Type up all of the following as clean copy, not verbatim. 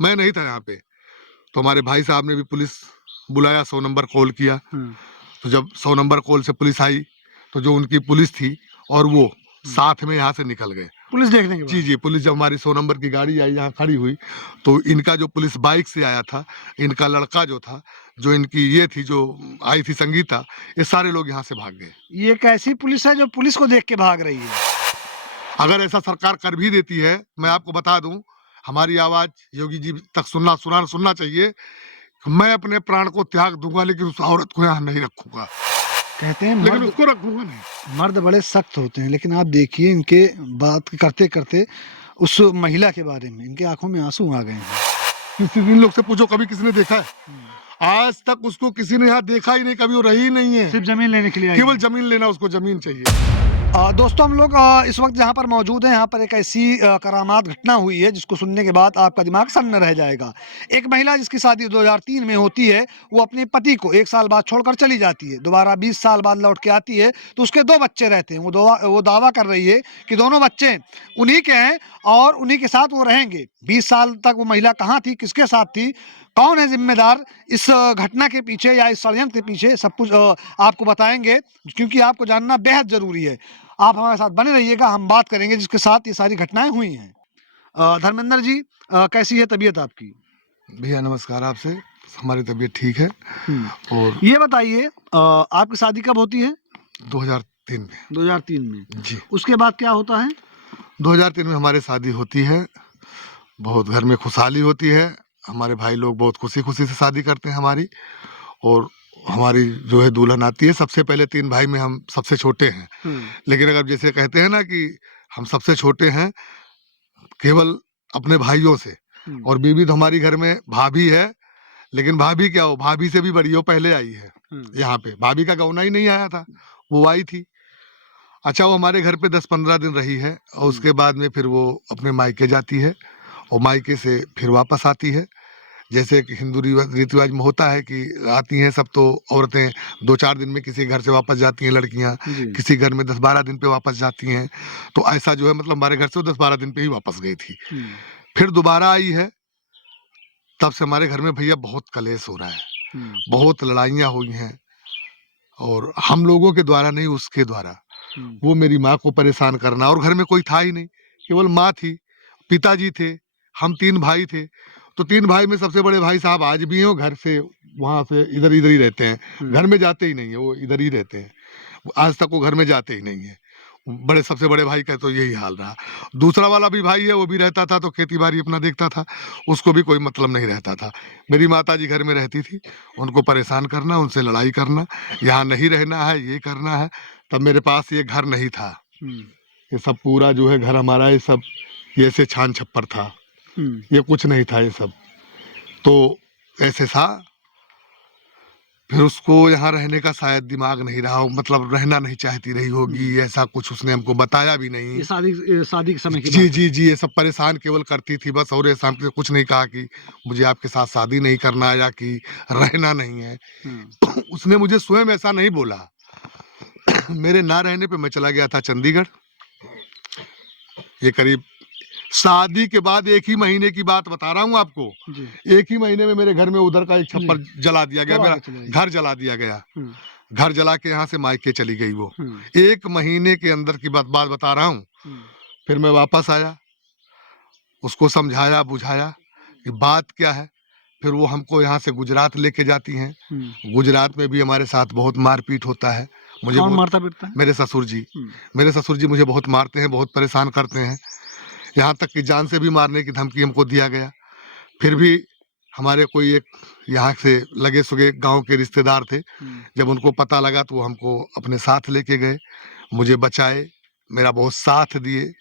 मैं नहीं था यहाँ पे, तो हमारे भाई साहब ने भी पुलिस बुलाया, 100 नंबर कॉल किया। तो जब 100 नंबर कॉल से पुलिस आई, तो जो उनकी पुलिस थी और वो साथ में यहाँ से निकल गए पुलिस देखने के बाद। जी। पुलिस जब हमारी 100 नंबर की गाड़ी आई, यहाँ खड़ी हुई, तो इनका जो पुलिस बाइक से आया था, इनका लड़का जो था, जो इनकी ये थी जो आई थी संगीता, ये सारे लोग यहाँ से भाग गए। ये कैसी पुलिस है जो पुलिस को देख के भाग रही है? अगर ऐसा सरकार कर भी देती है, मैं आपको बता दूं, हमारी आवाज योगी जी तक सुनना चाहिए। मैं अपने प्राण को त्याग दूंगा, लेकिन उस औरत को यहाँ नहीं रखूंगा। कहते हैं लेकिन उसको रखूंगा नहीं। मर्द बड़े सख्त होते हैं, लेकिन आप देखिए इनके बात करते करते उस महिला के बारे में इनके आंखों में आंसू आ गए हैं। इन लोग से पूछो, कभी किसी ने देखा है? आज तक उसको किसी ने यहाँ देखा ही नहीं, कभी वो रही नहीं है। सिर्फ जमीन लेने के लिए केवल जमीन लेना, उसको जमीन चाहिए। दोस्तों, हम लोग इस वक्त जहाँ पर मौजूद हैं, यहाँ पर एक ऐसी करामात घटना हुई है जिसको सुनने के बाद आपका दिमाग सन्न रह जाएगा। एक महिला जिसकी शादी 2003 में होती है, वो अपने पति को 1 साल बाद छोड़कर चली जाती है। दोबारा 20 साल बाद लौट के आती है, तो उसके 2 बच्चे रहते हैं। वो दावा कर रही है कि दोनों बच्चे उन्हीं के हैं और उन्हीं के साथ वो रहेंगे। 20 साल तक वो महिला कहाँ थी, किसके साथ थी, कौन है जिम्मेदार इस घटना के पीछे या इस षड्यंत्र के पीछे, सब कुछ आपको बताएंगे, क्योंकि आपको जानना बेहद जरूरी है। आप हमारे साथ बने रहिएगा, हम बात करेंगे जिसके साथ ये सारी घटनाएं हुई हैं। धर्मेंद्र जी, कैसी है तबीयत आपकी? भैया नमस्कार, आपसे हमारी तबीयत ठीक है। और ये बताइए, आपकी शादी कब होती है? 2003 में। 2003 में जी। उसके बाद क्या होता है? 2003 में हमारी शादी होती है। बहुत घर में खुशहाली होती है। हमारे भाई लोग बहुत खुशी खुशी से शादी करते हैं हमारी। और हमारी जो है दुल्हन आती है। सबसे पहले 3 भाई में हम सबसे छोटे हैं। लेकिन अगर जैसे कहते हैं ना कि हम सबसे छोटे हैं केवल अपने भाइयों से। और बीवी तो हमारी घर में भाभी है, लेकिन भाभी क्या हो, भाभी से भी बड़ी हो, पहले आई है यहाँ पे। भाभी का गौना ही नहीं आया था, वो आई थी। अच्छा, वो हमारे घर पे 10-15 दिन रही है और उसके बाद में फिर वो अपने मायके जाती है और मायके से फिर वापस आती है। जैसे कि हिंदू रीति रिवाज में होता है कि आती हैं सब, तो औरतें 2-4 दिन में किसी घर से वापस जाती हैं, लड़कियां किसी घर में 10-12 दिन पे वापस जाती हैं। तो ऐसा जो है, मतलब हमारे घर से वो 10-12 दिन पे ही वापस गई थी। फिर दोबारा आई है, तब से हमारे घर में भैया बहुत कलेश हो रहा है, बहुत लड़ाइयाँ हुई हैं। और हम लोगों के द्वारा नहीं, उसके द्वारा। वो मेरी माँ को परेशान करना, और घर में कोई था ही नहीं, केवल माँ थी, पिताजी थे, हम 3 भाई थे। तो 3 भाई में सबसे बड़े भाई साहब आज भी हैं, वो घर से वहाँ से इधर ही रहते हैं, घर में जाते ही नहीं है, वो इधर ही रहते हैं। आज तक वो घर में जाते ही नहीं है। सबसे बड़े भाई का तो यही हाल रहा। दूसरा वाला भी भाई है, वो भी रहता था तो खेती बाड़ी अपना देखता था, उसको भी कोई मतलब नहीं रहता था। मेरी माताजी घर में रहती थी, उनको परेशान करना, उनसे लड़ाई करना, यहाँ नहीं रहना है, ये करना है। तब मेरे पास ये घर नहीं था, ये सब पूरा जो है घर हमारा, ये सब ये ऐसे छान छप्पर था, ये कुछ नहीं था ये सब। तो ऐसे था। फिर उसको यहाँ रहने का शायद दिमाग नहीं रहा, मतलब रहना नहीं चाहती रही होगी, ऐसा कुछ उसने हमको बताया भी नहीं। ये शादी के समय की जी बात जी जी, ये सब परेशान केवल करती थी बस, और ऐसा हमसे कुछ नहीं कहा कि मुझे आपके साथ शादी नहीं करना या कि रहना नहीं है। उसने मुझे स्वयं ऐसा नहीं बोला। मेरे ना रहने पे मैं चला गया था चंडीगढ़। ये करीब शादी के बाद 1 ही महीने की बात बता रहा हूँ आपको। 1 ही महीने में मेरे घर में उधर का एक छप्पर जला दिया गया, मेरा घर जला दिया गया। घर जला के यहाँ से मायके चली गई वो। 1 महीने के अंदर की बात बता रहा हूँ। फिर मैं वापस आया, उसको समझाया बुझाया कि बात क्या है। फिर वो हमको यहाँ से गुजरात लेके जाती हैं। गुजरात में भी हमारे साथ बहुत मारपीट होता है। मुझे कौन मारता पीटता है? मेरे ससुर जी। मेरे ससुर जी मुझे बहुत मारते हैं, बहुत परेशान करते हैं, यहाँ तक कि जान से भी मारने की धमकी हमको दिया गया। फिर भी हमारे कोई एक यहाँ से लगे सुगे गांव के रिश्तेदार थे, जब उनको पता लगा तो वो हमको अपने साथ लेके गए, मुझे बचाए, मेरा बहुत साथ दिए।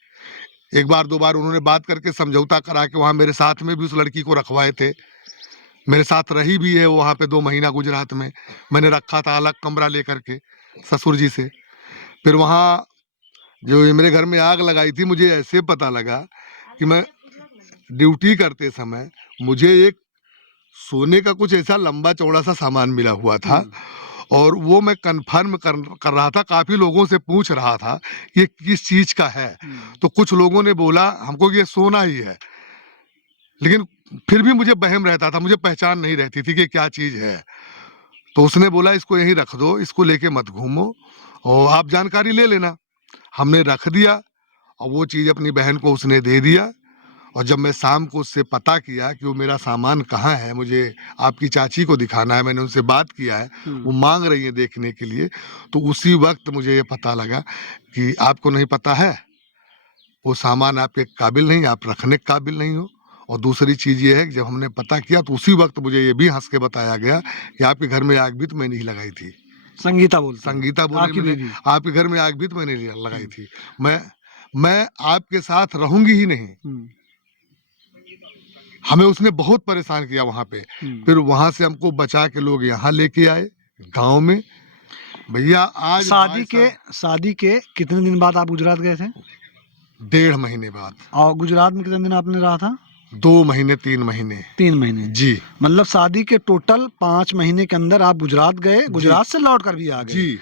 1 बार 2 बार उन्होंने बात करके समझौता करा के वहाँ मेरे साथ में भी उस लड़की को रखवाए थे। मेरे साथ रही भी है वो वहाँ पे 2 महीना गुजरात में। मैंने रखा था अलग कमरा लेकर के ससुर जी से। फिर वहाँ जो मेरे घर में आग लगाई थी, मुझे ऐसे पता लगा कि मैं ड्यूटी करते समय मुझे एक सोने का कुछ ऐसा लंबा चौड़ा सा सामान मिला हुआ था, और वो मैं कंफर्म कर रहा था, काफी लोगों से पूछ रहा था ये किस चीज का है। तो कुछ लोगों ने बोला हमको कि ये सोना ही है, लेकिन फिर भी मुझे वहम रहता था, मुझे पहचान नहीं रहती थी कि क्या चीज़ है। तो उसने बोला इसको यहीं रख दो, इसको लेके मत घूमो और आप जानकारी ले लेना। हमने रख दिया और वो चीज़ अपनी बहन को उसने दे दिया। और जब मैं शाम को उससे पता किया कि वो मेरा सामान कहाँ है, मुझे आपकी चाची को दिखाना है, मैंने उनसे बात किया है, वो मांग रही है देखने के लिए, तो उसी वक्त मुझे ये पता लगा कि आपको नहीं पता है, वो सामान आपके काबिल नहीं, आप रखने के काबिल नहीं हो। और दूसरी चीज़ ये है कि जब हमने पता किया तो उसी वक्त मुझे ये भी हंस के बताया गया कि आपके घर में आग भी तो मैंने ही लगाई थी। संगीता बोलते हैं, संगीता बोल रही आपकी मैंने, बीवी। आपके घर में आग भी तो मैंने लगाई थी। मैं आपके साथ रहूंगी ही नहीं। हमें उसने बहुत परेशान किया वहां पे। फिर वहां से हमको बचा के लोग यहाँ लेके आए गांव में। भैया आज शादी के कितने दिन बाद आप गुजरात गए थे? 1.5 महीने बाद। और गुजरात में कितने दिन आपने रहा था? 2 महीने 3 महीने। 3 महीने जी। मतलब शादी के टोटल 5 महीने के अंदर आप गुजरात गए, गुजरात से लौट कर भी आ गए। जी।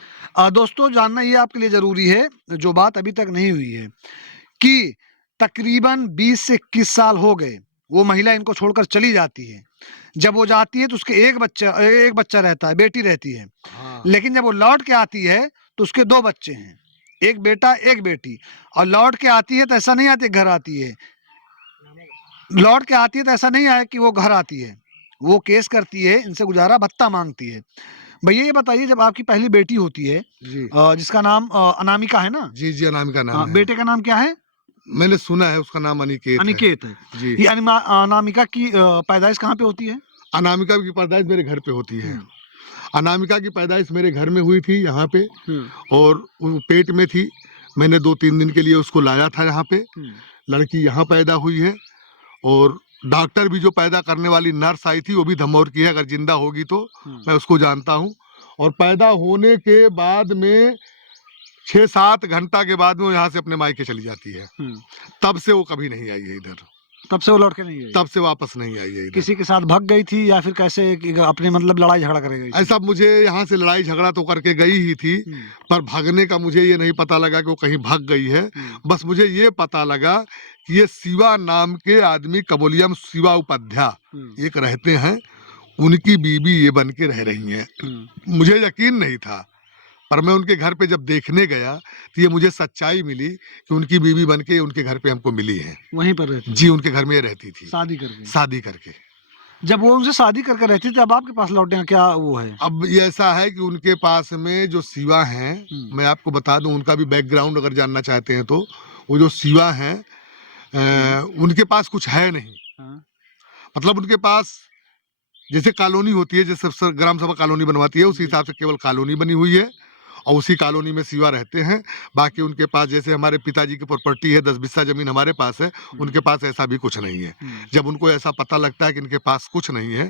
दोस्तों जानना ये आपके लिए जरूरी है, जो बात अभी तक नहीं हुई है, कि तकरीबन 20 से 21 साल हो गए वो महिला इनको छोड़कर चली जाती है। जब वो जाती है तो उसके एक बच्चा रहता है, बेटी रहती है। हाँ। लेकिन जब वो लौट के आती है तो उसके 2 बच्चे हैं, एक बेटा एक बेटी। और लौट के आती है तो ऐसा नहीं आती घर आती है, लौट के आती है तो ऐसा नहीं आया कि वो घर आती है, वो केस करती है, इनसे गुजारा भत्ता मांगती है। भैया ये बताइए, जब आपकी पहली बेटी होती है जी। जिसका नाम अनामिका है ना? जी जी, अनामिका नाम है। बेटे का नाम क्या है? मैंने सुना है उसका नाम अनिकेत है। जी। ये अनामिका की पैदाइश कहाँ पे होती है? अनामिका की पैदाइश मेरे घर पे होती है। अनामिका की पैदाइश मेरे घर में हुई थी यहाँ पे, और वो पेट में थी। मैंने 2-3 दिन के लिए उसको लाया था यहाँ पे। लड़की यहाँ पैदा हुई है, और डॉक्टर भी जो पैदा करने वाली नर्स आई थी वो भी धमौर की है, अगर जिंदा होगी तो मैं उसको जानता हूँ। और पैदा होने के बाद में 6-7 घंटा के बाद में वो यहाँ से अपने मायके चली जाती है। तब से वो कभी नहीं आई है इधर। तब से वो लौट के नहीं आई? तब से वापस नहीं आई है इधर। किसी के साथ भाग गई थी या फिर कैसे अपने मतलब लड़ाई झगड़ा कर गई? ऐसा मुझे यहाँ से लड़ाई झगड़ा तो करके गई ही थी, पर भागने का मुझे ये नहीं पता लगा कि वो कहीं भाग गई है। बस मुझे ये पता लगा कि ये शिवा नाम के आदमी, कबोलियम शिवा उपाध्याय एक रहते हैं, उनकी बीबी ये बन के रह रही हैं। मुझे यकीन नहीं था, पर मैं उनके घर पे जब देखने गया तो ये मुझे सच्चाई मिली कि उनकी बीवी बन के उनके घर पे हमको मिली है। वहीं पर रहती? जी, उनके घर में रहती थी, शादी करके। जब वो उनसे शादी करके रहती थी, अब आपके पास लौटे हैं, क्या वो है? अब ये ऐसा है कि उनके पास में जो शिवा हैं, मैं आपको बता दूं उनका भी बैकग्राउंड अगर जानना चाहते हैं तो, वो जो शिवा हैं उनके पास कुछ है नहीं। मतलब उनके पास जैसे कॉलोनी होती है, जैसे ग्राम सभा कॉलोनी बनवाती है, उसी हिसाब से केवल कॉलोनी बनी हुई है, और उसी कॉलोनी में शिवा रहते हैं। बाकी उनके पास जैसे हमारे पिताजी की प्रॉपर्टी है, 10 बिस्सा जमीन हमारे पास है, उनके पास ऐसा भी कुछ नहीं है। जब उनको ऐसा पता लगता है कि इनके पास कुछ नहीं है,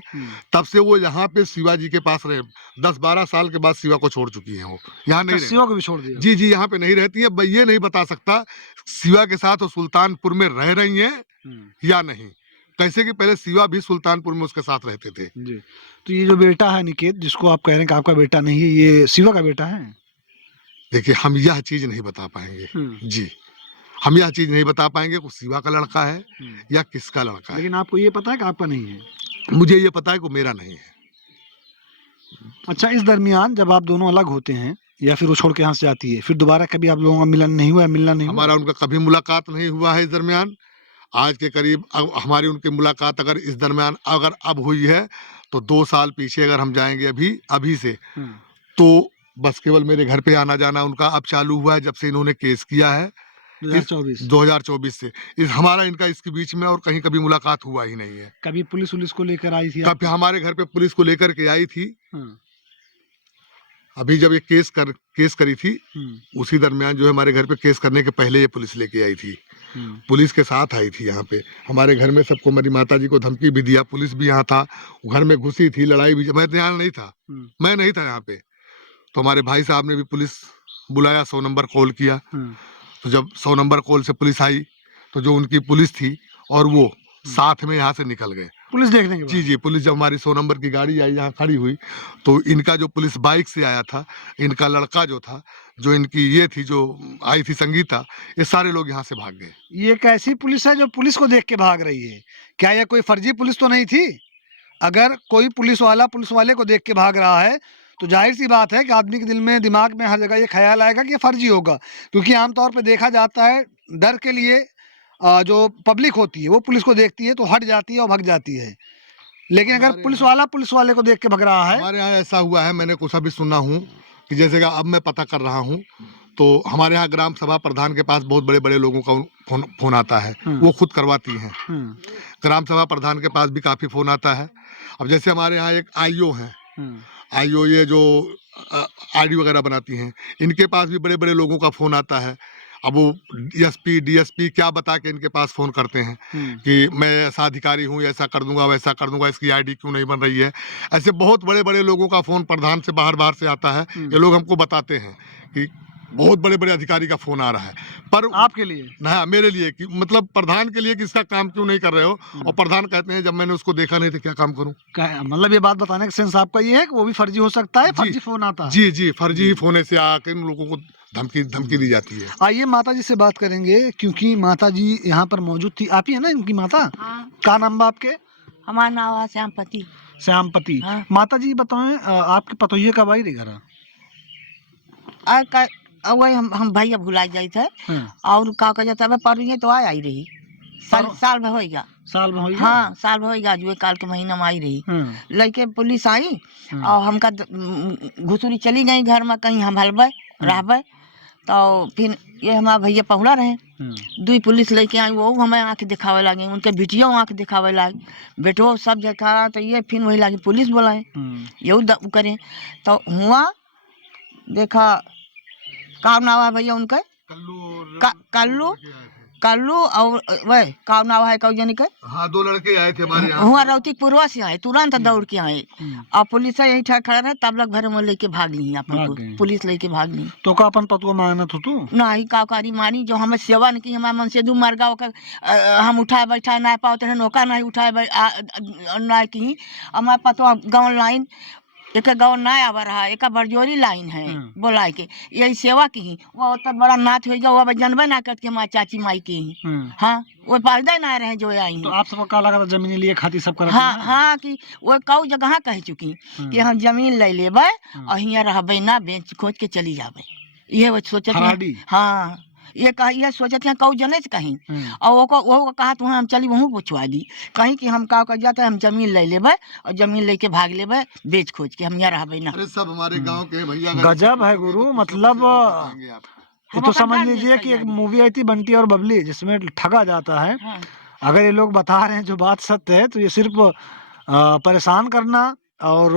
तब से वो यहाँ पे शिवा जी के पास रहे। 10-12 साल के बाद शिवा को छोड़ चुकी है, वो यहाँ नहीं रहती। शिवा को भी छोड़ दिया? जी जी, यहाँ पे नहीं रहती है। मैं ये नहीं बता सकता शिवा के साथ वो सुल्तानपुर में रह रही है या नहीं, कैसे कि पहले शिवा भी सुल्तानपुर में उसके साथ रहते थे। जी। तो ये जो बेटा है निकेत, जिसको आप कह रहे हैं कि आपका बेटा नहीं है, ये शिवा का बेटा है? देखिए, हम यह चीज नहीं बता पाएंगे जी, हम यह चीज नहीं बता पाएंगे कि शिवा का लड़का है या किसका लड़का है। लेकिन आपको ये पता है कि आपका नहीं है? मुझे ये पता है कि मेरा नहीं है। अच्छा, इस दरमियान जब आप दोनों अलग होते हैं या फिर वो छोड़ के यहाँ से जाती है, फिर दोबारा कभी आप लोगों का मिलन नहीं हुआ, मिलना नहीं हुआ? हमारा उनका कभी मुलाकात नहीं हुआ है इस दरमियान। आज के करीब अब हमारी उनकी मुलाकात अगर इस दरमियान अगर अब हुई है तो 2 साल पीछे अगर हम जाएंगे अभी से, तो बस केवल मेरे घर पे आना जाना उनका अब चालू हुआ है जब से इन्होंने केस किया है 2024 से। इस हमारा इनका इसके बीच में और कहीं कभी मुलाकात हुआ ही नहीं है। कभी पुलिस को लेकर आई थी? कभी हमारे घर पे पुलिस को लेकर के आई थी। अभी जब ये केस करी थी, उसी दरमियान जो है हमारे घर पे केस करने के पहले ये पुलिस लेके आई थी। पुलिस के साथ आई थी यहाँ पे, हमारे घर में सबको, मेरी माता जी को धमकी भी दिया, पुलिस भी यहाँ था, घर में घुसी थी, लड़ाई भी। मैं यहाँ नहीं था, मैं नहीं था यहाँ पे। तो हमारे भाई साहब ने भी पुलिस बुलाया, 100 नंबर कॉल किया। तो जब 100 नंबर कॉल से पुलिस आई तो जो उनकी पुलिस थी और वो साथ में यहाँ से निकल गए पुलिस देखने के बाद। जी, पुलिस जब हमारी 100 नंबर की गाड़ी आई यहाँ खड़ी हुई, तो इनका जो पुलिस बाइक से आया था, इनका लड़का जो था जो इनकी ये थी, जो आई थी संगीता, ये सारे लोग यहाँ से भाग गए। ये एक ऐसी पुलिस है जो पुलिस को देख के भाग रही है। क्या यह कोई फर्जी पुलिस तो नहीं थी? अगर कोई पुलिस वाला पुलिस वाले को देख के भाग रहा है तो जाहिर सी बात है कि आदमी के दिल में, दिमाग में हर जगह ये ख्याल आएगा कि ये फर्जी होगा, क्योंकि आमतौर पे देखा जाता है डर के लिए जो पब्लिक होती है वो पुलिस को देखती है तो हट जाती है और भाग जाती है। लेकिन अगर पुलिस वाला पुलिस वाले को देख के भाग रहा है। हमारे यहाँ ऐसा हुआ है, मैंने कुछ अभी सुना हूँ कि जैसे कि अब मैं पता कर रहा हूँ, तो हमारे यहाँ ग्राम सभा प्रधान के पास बहुत बड़े बड़े लोगों का फोन आता है, वो खुद करवाती हैं। ग्राम सभा प्रधान के पास भी काफ़ी फ़ोन आता है। अब जैसे हमारे यहाँ एक आईओ हैं, आईओ ये जो आईडी वगैरह बनाती हैं, इनके पास भी बड़े बड़े लोगों का फ़ोन आता है। अब वो एसपी डीएसपी क्या बता के इनके पास फ़ोन करते हैं कि मैं ऐसा अधिकारी हूँ, ऐसा कर दूंगा, वैसा कर दूंगा, इसकी आईडी क्यों नहीं बन रही है। ऐसे बहुत बड़े बड़े लोगों का फ़ोन प्रधान से बाहर बाहर से आता है। ये लोग हमको बताते हैं कि बहुत बड़े बड़े अधिकारी का फ़ोन आ रहा है, पर आपके लिए ना मेरे लिए कि मतलब प्रधान के लिए कि इसका काम क्यों नहीं कर रहे हो। और प्रधान कहते हैं जब मैंने उसको देखा नहीं तो क्या काम करूं। मतलब ये बात बताने का सेंस आपका ये है कि वो भी फर्जी हो सकता है, फर्जी फोन आता है। जी जी, फर्जी फोन से आकर इन लोगों को धमकी दी जाती है। आइए माता जी से बात करेंगे, क्योंकि माता जी यहाँ पर मौजूद थी। आप ही है ना इनकी माता? हाँ। क्या नाम है आपके? हमारा नाम है श्यामपति। श्यामपति। हाँ। माता जी बताएं, आपके पतोहिए कब आई रही घर? वही हम भैया भुला जाए थे और का कह जाता है पर ये तो आई रही साल भर होएगा। साल में होएगा? हाँ साल भर होएगा, जो काल के महीना में आई रही। लड़के पुलिस आई और हमका घुसुरी चली गई घर में, कहीं हम हलबे रहबे। तो फिर ये हमारा भैया पहुड़ा रहे, दुई पुलिस लेके आई, वो हमें आँख दिखावे लगे, उनके बेटियों आँख दिखावे लगे, बेटो सब जगह। तो ये फिर वही लगे पुलिस बुलाए, यही करे। तो हुआ देखा का नाम है भैया उनका? कल्लू और वह का नाम है कौ जन के? हाँ, 2 लड़के आए थे हमारे यहाँ। हुआ रौतिक पूर्वा से आए, तुरंत दौड़ के आए और पुलिस यही ठहर खड़ा रहे, तब लग घर में लेके भाग ली अपन, पुलिस लेके भाग ली। तो का अपन पतुआ मानत हो तू? नहीं काकारी मानी, जो हमें सेवा नहीं की, हमारे मन से दू मर गया, हम उठाए बैठा नहीं पाते हैं, नौका नहीं उठाए नहीं की। हमारे पतुआ गाँव लाइन एक गाँव ना आवा रहा, एक बरजोरी लाइन है बोलाए के, यही सेवा की ही। वो उतना बड़ा नाथ हो गया, वो जनबे ना करके हमारी चाची माई की ही। हाँ वो पैदा ना रहे जो आई। तो आप सबको का लगा था जमीन लिए खाती सब कर? हाँ हाँ, कि वो कौ जगह कह चुकी कि हम जमीन ले लेबे और यहाँ रहबे ना, बेच खोज के चली जाबे, ये वो सोचत। हाँ ये कहा, यह सोचते हैं कौ जने से कहीं, और वो कहा तो हम चली वहूँ पूछवा दी, कहीं कि हम का कर जाते हम जमीन ले लेबे और जमीन लेके भाग लेबे बेच खोज के, हम यहाँ रहबे ना। अरे सब हमारे गांव के भैया गजब है गुरु। मतलब ये तो समझ लीजिए कि एक मूवी आई थी बंटी और बबली, जिसमें ठगा जाता है। अगर ये लोग बता रहे हैं जो बात सत्य है, तो ये सिर्फ परेशान करना और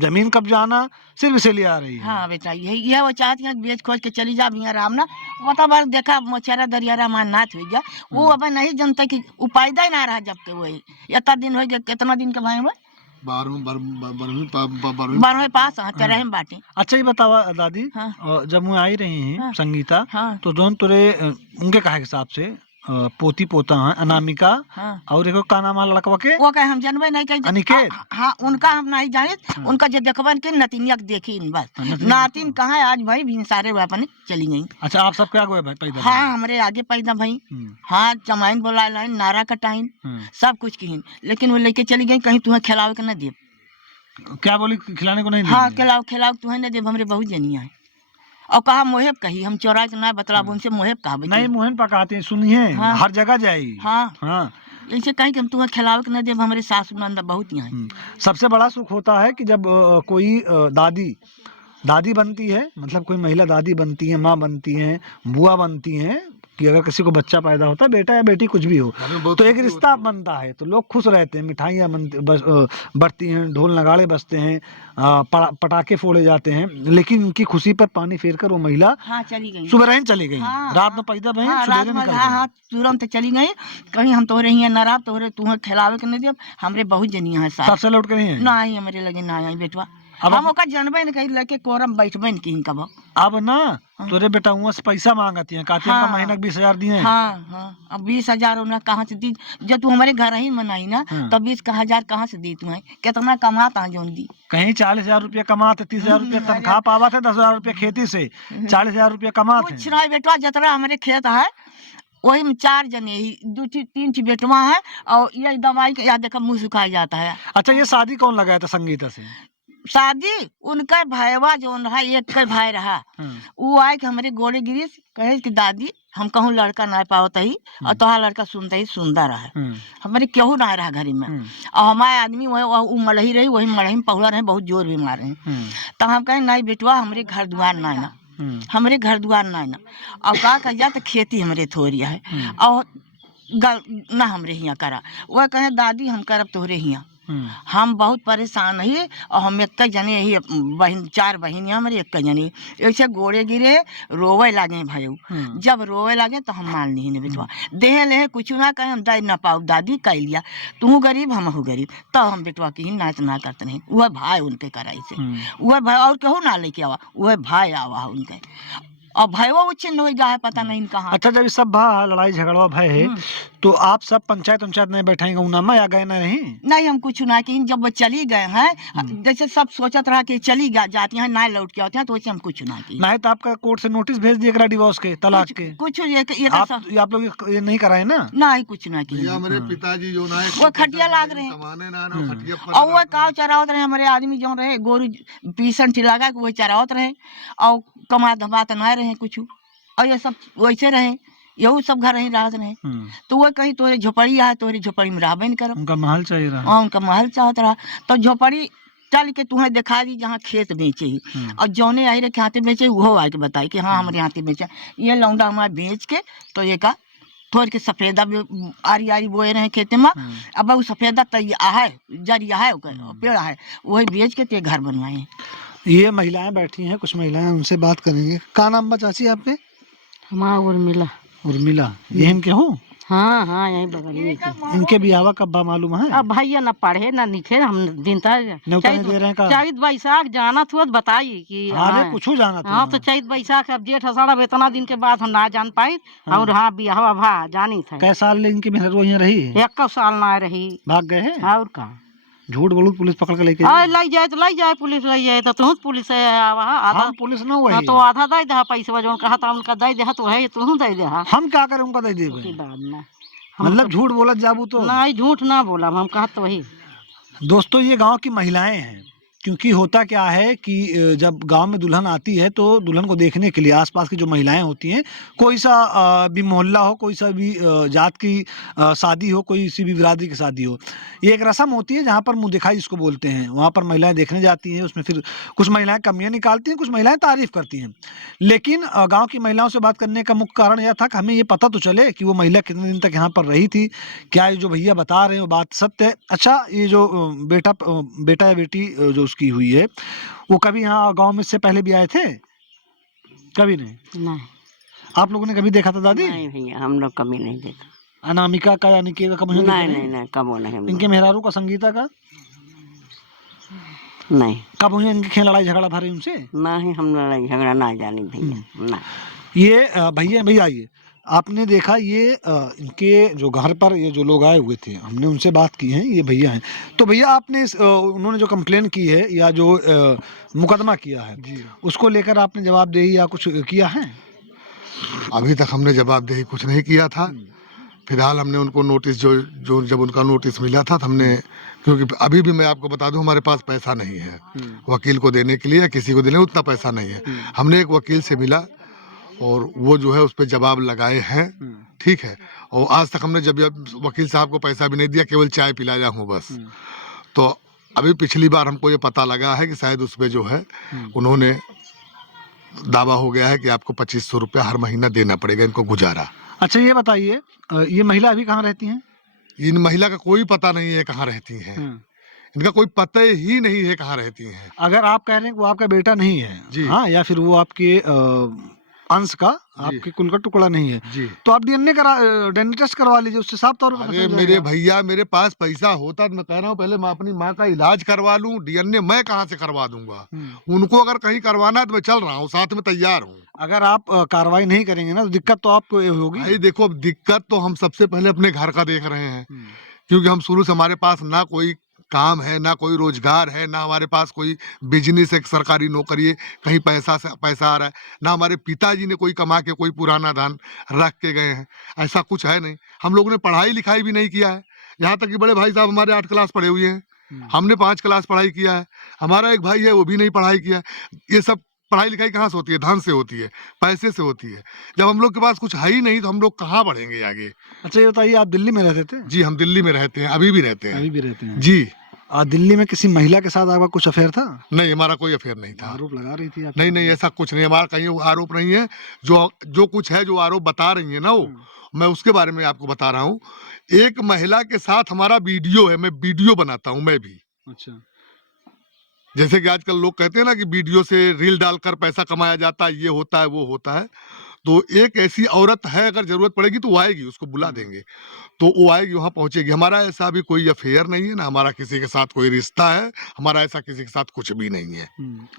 जमीन कब्जाना सिर्फ इसीलिए आ रही है। हाँ बेटा ये वो चाहती है बेच खोज के चली जा भैया राम ना। बता बार देखा मोचरा दरियारा मान नाथ हो गया, वो अब नहीं जानता कि उपायदा ही ना रहा, जब के वही इतना दिन हो गया, कितना दिन के भाई 12वीं पास 13 में बाटे। अच्छा ये बतावा दादी, जब वो आई रही हैं संगीता, तो जोन तुरे उनके कहा हिसाब से पोती पोता है अनामिका, और एक का नाम है लड़कवा के? वो कहे हम जानबे नहीं कहे अनिकेत। हाँ उनका हम नहीं जाने, उनका जो देखबन के नतिनिया देखी बस। नातिन कहाँ है आज भाई भी सारे अपन चली गई। अच्छा आप सब क्या हुए भाई पैदा? हाँ हमारे आगे पैदा भाई। हाँ चमाइन बोला लाइन नारा कटाइन सब कुछ की, लेकिन वो लेके चली गई, कहीं तुम्हें खिलावे के न दे। क्या बोली? खिलाने को नहीं? हाँ खिलाओ तुम्हें न दे, हमरे बहुत जनिया है। और कहा मोहेब कही, हम चोरा के ना बतला, उनसे मोहेब कहा नहीं, मोहन पकाते हैं सुनिए। हाँ। हर जगह जाएगी। हाँ हाँ ऐसे कहीं कि हम तुम्हें खिलावे के न दे, हमारे सासू नंदा बहुत यहाँ। सबसे बड़ा सुख होता है कि जब कोई दादी बनती है, मतलब कोई महिला दादी बनती है, माँ बनती है, बुआ बनती है, कि अगर किसी को बच्चा पैदा होता है, बेटा या बेटी कुछ भी हो, तो एक रिश्ता बनता है, तो लोग खुश रहते हैं, मिठाइयाँ बढ़ती हैं, ढोल नगाड़े बजते हैं, पटाखे फोड़े जाते हैं। लेकिन उनकी खुशी पर पानी फेर कर वो महिला चली गई, सुबह चली गई। रात में पैदा भई, तुरंत चली गई, कहीं हम तोहरे ही ना रात तोहरे तुम्हें खिलावे के नहीं दे, हमरे बहुत जनिया है। सबसे लौट कर नहीं आई हमारे लगे ना आई बेटवा, अब हम ओकर जनबे न कहीं लेके कोरम बैठबे न कहीं कब। अब ना तोरे बेटा हुआ से पैसा मांगती है, कहती है हमका हाँ। महीना के 20,000 दिए हैं। हाँ हाँ, अब 20,000 उन्हें कहाँ से दी? जब तू हमारे घर ही मनाई ना, तब 20,000 कहाँ से दी तुम्हें? कितना कमाता जोन दी? कहीं 40,000 रुपया कमाते, 30,000 रुपया तनख्वाह पावा थे, 10,000 रुपया खेती से, 40,000 रुपया कमाते कुछ नहीं बेटवा, जतरा हमारे खेत है वही में 4 जने ही, 2 3 बेटवा है, और ये दवाई के याद देखा मुंह सुखा जाता है। अच्छा, ये शादी कौन लगाया था संगीता से? शादी उनका भाईवा जोन रहा, एक का भाई रहा, वो आए कि हमारे गोड़े गिरी, कहे कि दादी हम कहूँ लड़का ना पावत ही, और तोहार लड़का सुनते ही सुंदर है, हमारे केहू ना रहा घर में, और हमारे आदमी वही मड़ही रही, वही मड़ही में पहुला रहे, बहुत जोर बीमार रहे। तो हम कहे नहीं बेटवा, हमारे घर द्वार ना, हमारे घर द्वार ना, और का कह जा तो खेती हमारे थोड़ी है, और ना हमरे यहाँ करा। वह कहे दादी हम करब तोहरे यहाँ। हम बहुत परेशान ही, और हम एक जने ही बहन, 4 बहनियाँ हमारी, एक जने ऐसे गोड़े गिरे, रोवे लागे भाई। जब रोवे लागे तो हम मान ली बेटवा, देह ले कुछ ना कहे, हम दे ना पाओ दादी कह लिया, तू गरीब हम हो गरीब, तो हम बेटवा की ना इतना करते नहीं। वह भाई उनके कराई से, वह भाई और कहूँ ना लेके आवा, वह भाई आवा उनके, और भाई वो चिन्ह हो गया है, पता नहीं कहाँ। अच्छा, जब ये सब लड़ाई झगड़ा भय है, तो आप सब पंचायत नहीं बैठाएंगे उनामा, या गए ना? नहीं हम कुछ ना कि जब वो चली गए हैं, जैसे सब सोचत रहा कि चली जाती हैं ना लौट के आते हैं, तो वैसे हम कुछ ना की। नहीं तो आपका कोर्ट से नोटिस भेज दिया डिवोर्स के, तलाक के? कुछ आप लोग ये नहीं कराए ना? ना ही कुछ ना की। हमारे पिताजी जो ना वो खटिया लाग रहे हैं, और वो काव चरावत रहे, हमारे आदमी जो रहे गोरू पीसन लगा के वो चरावत रहे, और कमा धमात ना रहे कुछ, और ये सब वैसे रहे, यही सब घर ही राहत रहे। तो वो कहीं तोरे झोपड़ी है, तोरे झोपड़ी में रहबे नहीं करो, उनका महल चाहिए रहा। हाँ, उनका महल चाहत रहा, तो झोपड़ी चल के तुम्हें दिखा दी जहाँ खेत बेचे ही, और जौने आई रहे हाथे बेचे वो आके बताई कि हाँ हमारे हाथे बेचे। ये लौंडा हमारे बेच के, तो ये का थोड़ के सफेदा आरी आरी बोए रहे खेते में, अब वो सफेदा है जरिया है, पेड़ है, वही बेच के ते घर बनवाए। ये महिलाएं बैठी हैं, कुछ महिलाएं, उनसे बात करेंगे। का नाम बा चाची आपके? हमारा उर्मिला। उर्मिला, ये इनके हो? हाँ हाँ, यही बगल में के। इनके बियाह कब बा मालूम है? अब भैया न पढ़े न लिखे, हम दिन न्योता नहीं दे रहे हैं का? चैत बैसाख जाना था बताई कि अरे कुछ जाना था। हाँ, तो चैत बैसाख अब जेठ अषाढ़, अब इतना दिन के बाद हम ना जान पाई। और हाँ बियाह भा जानी था। कै साल ले इनकी मेहर यहाँ रही? 1 साल ना रही। भाग गए हैं? और का झूठ बोलूं पुलिस पकड़ के लेके लाई जाए तो लाई जाए, पुलिस लाई जाए तो तुम पुलिस आधा पुलिस ना हुआ तो आधा दे दे पैसा जो कहा था उनका दे दे, तो है तुम दे दे। हम क्या करें उनका दे देबे? मतलब झूठ बोलत जाबू तो? नहीं, झूठ ना बोला हम, कहा तो वही। दोस्तों, ये गांव की महिलाएं हैं, क्योंकि होता क्या है कि जब गांव में दुल्हन आती है तो दुल्हन को देखने के लिए आसपास की जो महिलाएं होती हैं, कोई सा भी मोहल्ला हो, कोई सा भी जात की शादी हो, कोई सी भी बिरादरी की शादी हो, ये एक रस्म होती है जहां पर मुंह दिखाई जिसको बोलते हैं। वहां पर महिलाएं देखने जाती हैं, उसमें फिर कुछ महिलाएं कमियां निकालती हैं, कुछ महिलाएं तारीफ करती हैं। लेकिन गाँव की महिलाओं से बात करने का मुख्य कारण यह था कि हमें ये पता तो चले कि वो महिला कितने दिन तक यहाँ पर रही थी, क्या ये जो भैया बता रहे हैं वो बात सत्य है। अच्छा, ये जो बेटा या बेटी जो उसकी हुई है, वो कभी यहाँ गांव में इससे पहले भी आए थे? कभी नहीं। आप लोगों ने कभी देखा था दादी? नहीं भैया, हम लोग कभी नहीं देखा। अनामिका का या निकेत का? नहीं नहीं, कब नहीं। इनके मेहरारू का, संगीता का? नहीं। कब हुई इनकी खेल लड़ाई झगड़ा भारी उनसे? नहीं, हम लड़ाई झगड़ा ना जानी भैया ना। ये भैया आइए, आपने देखा ये इनके जो घर पर ये जो लोग आए हुए थे, हमने उनसे बात की है, ये भैया हैं। तो भैया आपने उन्होंने जो कंप्लेन की है या जो मुकदमा किया है, उसको लेकर आपने जवाबदेही या कुछ किया है? अभी तक हमने जवाबदेही कुछ नहीं किया था। फिलहाल हमने उनको नोटिस जो जब उनका नोटिस मिला था, हमने, क्योंकि अभी भी मैं आपको बता दूं हमारे पास पैसा नहीं है वकील को देने के लिए या किसी को देने, उतना पैसा नहीं है। हमने एक वकील से मिला और वो जो है उस पर जवाब लगाए हैं, ठीक है। और आज तक हमने जब वकील साहब को पैसा भी नहीं दिया, केवल चाय पिलाया हूँ बस। तो अभी पिछली बार हमको ये पता लगा है कि शायद उस पर जो है उन्होंने दावा हो गया है कि आपको 2500 रुपया हर महीना देना पड़ेगा इनको गुजारा। अच्छा, ये बताइए, ये महिला अभी कहाँ रहती हैं? इन महिला का कोई पता नहीं है कहाँ रहती हैं, इनका कोई पता ही नहीं है कहाँ रहती हैं। अगर आप कह रहे हैं कि वो आपका बेटा नहीं है जी, हाँ, या फिर वो आपके अंश का आपके कुल का टुकड़ा नहीं है, जी। तो आप डीएनए टेस्ट करवा लीजिए, उससे साफ तौर पर पता अरे चल मेरे जाएगा। भैया, मेरे पास पैसा होता तो मैं कह रहा हूँ पहले मैं अपनी माँ का इलाज करवा लूं। डीएनए मैं कहाँ से करवा दूंगा? उनको अगर कहीं करवाना है तो मैं चल रहा हूँ, साथ में तैयार हूँ। अगर आप कार्रवाई नहीं करेंगे ना तो दिक्कत तो आपको ये होगी। भाई देखो, अब दिक्कत तो हम सबसे पहले अपने घर का देख रहे हैं, क्योंकि हम शुरू से, हमारे पास ना कोई काम है, ना कोई रोजगार है, ना हमारे पास कोई बिजनेस है, सरकारी नौकरी है, कहीं पैसा से पैसा आ रहा है, ना हमारे पिताजी ने कोई कमा के कोई पुराना धन रख के गए हैं, ऐसा कुछ है नहीं। हम लोगों ने पढ़ाई लिखाई भी नहीं किया है, यहाँ तक कि बड़े भाई साहब हमारे 8 क्लास पढ़े हुए हैं, हमने 5 क्लास पढ़ाई किया है, हमारा एक भाई है वो भी नहीं पढ़ाई किया है। ये सब पढ़ाई लिखाई कहाँ से होती है? धन से होती है, पैसे से होती है। जब हम लोग के पास कुछ है ही नहीं तो हम लोग कहाँ बढ़ेंगे आगे? अच्छा, ये बताइए, आप दिल्ली में रहते थे? जी, हम दिल्ली में रहते हैं, अभी भी रहते हैं। अभी भी रहते हैं? जी। दिल्ली में किसी महिला के साथ आपका कुछ अफेयर था? नहीं, हमारा कोई अफेयर नहीं था। आरोप लगा रही थी आप? नहीं नहीं, ऐसा कुछ नहीं, हमारा कहीं आरोप नहीं है। जो कुछ है, जो आरोप बता रही है ना वो, मैं उसके बारे में आपको बता रहा हूँ। एक महिला के साथ हमारा वीडियो है, मैं वीडियो बनाता हूँ मैं भी। अच्छा। जैसे कि आजकल लोग कहते हैं ना कि वीडियो से रील डालकर पैसा कमाया जाता है, ये होता है वो होता है। तो एक ऐसी औरत है, अगर जरूरत पड़ेगी तो वो आएगी, उसको बुला देंगे तो वो आएगी, वहाँ पहुंचेगी। हमारा ऐसा भी कोई अफेयर नहीं है, ना हमारा किसी के साथ कोई रिश्ता है, हमारा ऐसा किसी के साथ कुछ भी नहीं है।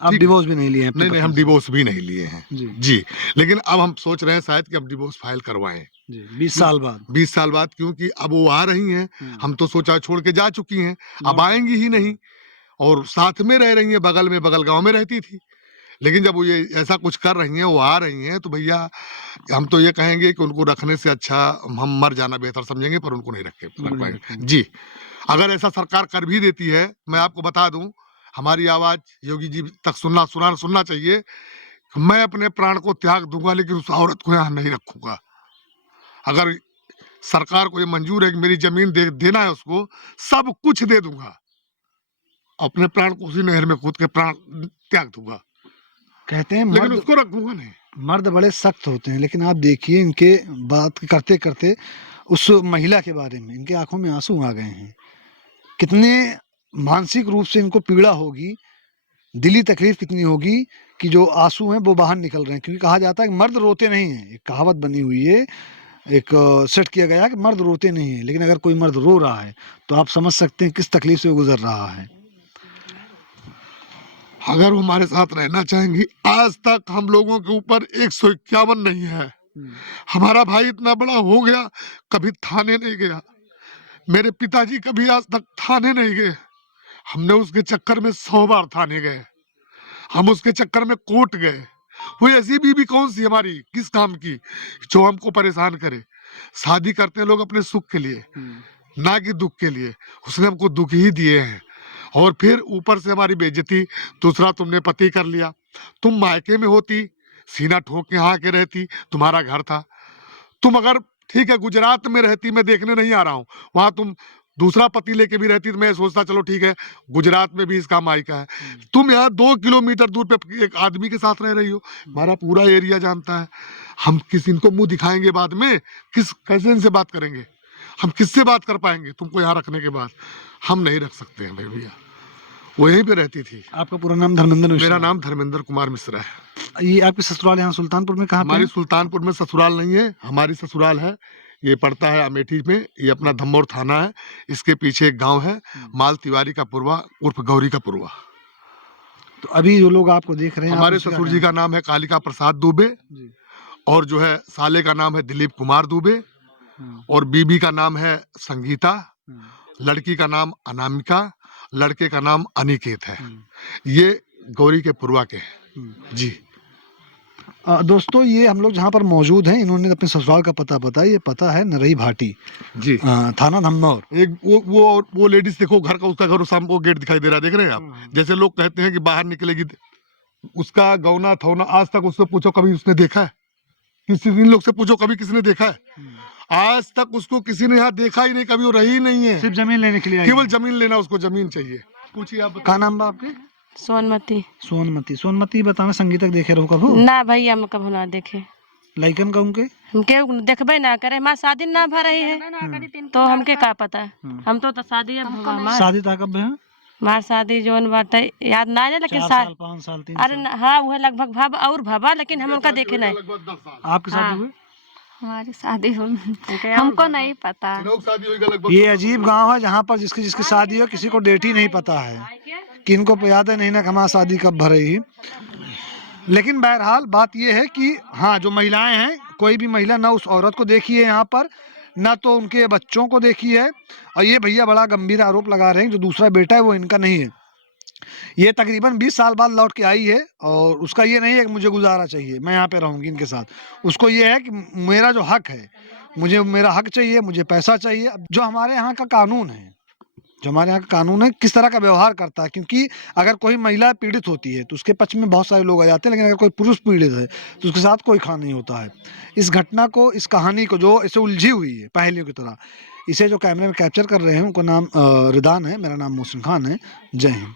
आप डिवोर्स भी नहीं लिए हैं? नहीं नहीं, हम डिवोर्स भी नहीं लिए हैं। जी। जी, लेकिन अब हम सोच रहे हैं शायद कि अब डिवोर्स फाइल करवाएं। जी, 20 साल बाद? 20 साल बाद, क्योंकि अब वो आ रही हैं, हम तो सोचा छोड़ के जा चुकी हैं, अब आएंगी ही नहीं। और साथ में रह रही हैं, बगल में, बगल गांव में रहती थी, लेकिन जब वो ये ऐसा कुछ कर रही हैं, वो आ रही हैं, तो भैया हम तो ये कहेंगे कि उनको रखने से अच्छा हम मर जाना बेहतर समझेंगे, पर उनको नहीं रख पाएंगे। जी, अगर ऐसा सरकार कर भी देती है, मैं आपको बता दूं, हमारी आवाज योगी जी तक सुनना चाहिए। मैं अपने प्राण को त्याग दूंगा, लेकिन उस औरत को यहाँ नहीं रखूंगा। अगर सरकार को ये मंजूर है कि मेरी जमीन देना है उसको, सब कुछ दे दूंगा, अपने प्राण को उसी नहर में कूद के प्राण त्याग दूंगा, कहते हैं लेकिन मर्द उसको रखूंगा नहीं। मर्द बड़े सख्त होते हैं, लेकिन आप देखिए इनके बात करते करते उस महिला के बारे में इनके आंखों में आंसू आ गए हैं। कितने मानसिक रूप से इनको पीड़ा होगी, दिली तकलीफ कितनी होगी कि जो आंसू हैं वो बाहर निकल रहे हैं। क्योंकि कहा जाता है कि मर्द रोते नहीं हैं, एक कहावत बनी हुई है, एक सेट किया गया है कि मर्द रोते नहीं है, लेकिन अगर कोई मर्द रो रहा है तो आप समझ सकते हैं किस तकलीफ से वो गुजर रहा है। अगर वो हमारे साथ रहना चाहेंगी, आज तक हम लोगों के ऊपर 151 नहीं है। हमारा भाई इतना बड़ा हो गया, कभी थाने नहीं गया। मेरे पिताजी कभी आज तक थाने नहीं गए, हमने उसके चक्कर में 100 बार थाने गए, हम उसके चक्कर में कोर्ट गए। वो ऐसी बीवी कौन सी हमारी, किस काम की, जो हमको परेशान करे? शादी करते हैं लोग अपने सुख के लिए, ना कि दुख के लिए। उसने हमको दुख ही दिए हैं, और फिर ऊपर से हमारी बेइज्जती। दूसरा, तुमने पति कर लिया, तुम मायके में होती, सीना ठोक के यहाँ के रहती, तुम्हारा घर था। तुम अगर ठीक है गुजरात में रहती, मैं देखने नहीं आ रहा हूँ, वहां तुम दूसरा पति लेके भी रहती तो मैं सोचता चलो ठीक है, गुजरात में भी इसका मायका है। तुम यहाँ 2 किलोमीटर दूर पे एक आदमी के साथ रह रही हो, हमारा पूरा एरिया जानता है। हम इनको मुंह दिखाएंगे बाद में, कैसे इनसे बात करेंगे? हम किससे बात कर पाएंगे तुमको यहाँ रखने के बाद? हम नहीं रख सकते हैं भैया। वो यहीं पे रहती थी। आपका पूरा नाम धर्मेंद्र मिश्रा? मेरा नाम धर्मेंद्र कुमार मिश्रा है। ये आपकी ससुराल यहाँ सुल्तानपुर में कहाँ पे हमारी है? सुल्तानपुर में ससुराल नहीं है, हमारी ससुराल है, ये पड़ता है अमेठी में, ये अपना धम्मौर थाना है, इसके पीछे एक गांव है माल तिवारी का पुरवा उर्फ गौरी का पुरवा। तो अभी जो लोग आपको देख रहे हैं, हमारे आप ससुर जी का नाम है कालिका प्रसाद दुबे, और जो है साले का नाम है दिलीप कुमार दुबे, और बीबी का नाम है संगीता, लड़की का नाम अनामिका, लड़के का नाम अनिकेत है। ये गौरी के पुरवा के हैं। जी दोस्तों, ये हम लोग जहाँ पर मौजूद हैं, इन्होंने अपने ससुराल का पता बताया। ये पता है नरई भाटी, जी, थाना धमनौर। एक वो लेडीज देखो, घर का उसका घर सामने वो गेट दिखाई दे रहा है, देख रहे हैं आप? जैसे लोग कहते हैं कि बाहर निकलेगी, उसका गौना थौना, आज तक उससे पूछो कभी उसने देखा है? इन लोग से पूछो कभी किसने देखा है? आज तक उसको किसी ने यहाँ देखा ही नहीं, कभी वो रही नहीं है। सिर्फ जमीन लेने के लिए? केवल जमीन लेना, उसको जमीन चाहिए। पूछिए आप। क्या नाम बा आपके? सोनमती। सोनमती बतावे, संगीतक देखे रहो कभू? ना भैया, हम कभू ना देखे। लइकन का उनके हमके देखबे ना करे, हमार शादी ना भर रही है तो हमके का पता। हम तो शादी अब हमार शादी था कब है? हमार शादी जोन बाटे याद ना है लेकिन 5 साल 3 अरे हाँ वह लगभग भबा लेकिन हम उनका देखे नहीं। आपकी शादी हुई? हमारी शादी हो हमको नहीं पता। ये अजीब गांव है जहाँ पर जिसकी जिसकी शादी हो किसी को डेट ही नहीं पता है, कि इनको याद है नहीं ना कि हमारी शादी कब भरेगी। लेकिन बहरहाल बात ये है कि हाँ जो महिलाएं हैं, कोई भी महिला ना उस औरत को देखी है यहाँ पर, ना तो उनके बच्चों को देखी है। और ये भैया बड़ा गंभीर आरोप लगा रहे हैं जो दूसरा बेटा है वो इनका नहीं है। ये तकरीबन 20 साल बाद लौट के आई है और उसका ये नहीं है कि मुझे गुजारा चाहिए, मैं यहाँ पे रहूँगी इनके साथ। उसको ये है कि मेरा जो हक है, मुझे मेरा हक चाहिए, मुझे पैसा चाहिए। अब जो हमारे यहाँ का कानून है, जो हमारे यहाँ का कानून है किस तरह का व्यवहार करता है, क्योंकि अगर कोई महिला पीड़ित होती है तो उसके पक्ष में बहुत सारे लोग आ जाते हैं, लेकिन अगर कोई पुरुष पीड़ित है तो उसके साथ कोई खा नहीं होता है। इस घटना को, इस कहानी को जो इसे उलझी हुई है पहेलियों की तरह, इसे जो कैमरे में कैप्चर कर रहे हैं उनका नाम रिदान है, मेरा नाम मोहसिन खान है। जय हिंद।